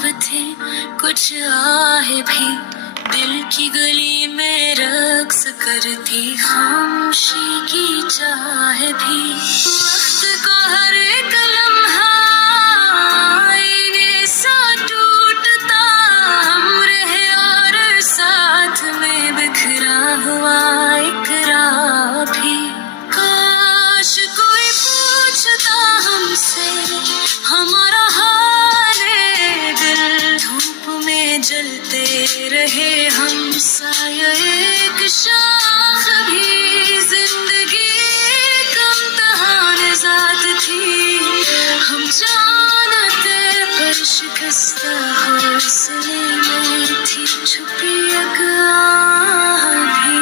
ख्वाब थे कुछ आहे भी, दिल की गली में रक्स करती खामोशी की चाह भी। वक्त को हर एक लम्हा आईने सा टूटता, हम रहे और साथ में बिखरा हुआ इकरार भी। काश कोई पूछता हमसे हमारा हाले दिल, धूप में जलते रहे हम साया एक शाख भी। जिंदगी कम तहान जात थी, हम जानते पर शिकस्ता हौसले में थी छुपी एक आह भी।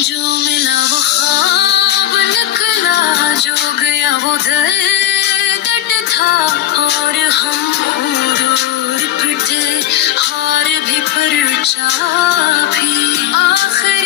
जो मिला वो ख्वाब निकला, जो गया वो दर्द था, और हम और पिटे हार भी पर चाह भी। आखिर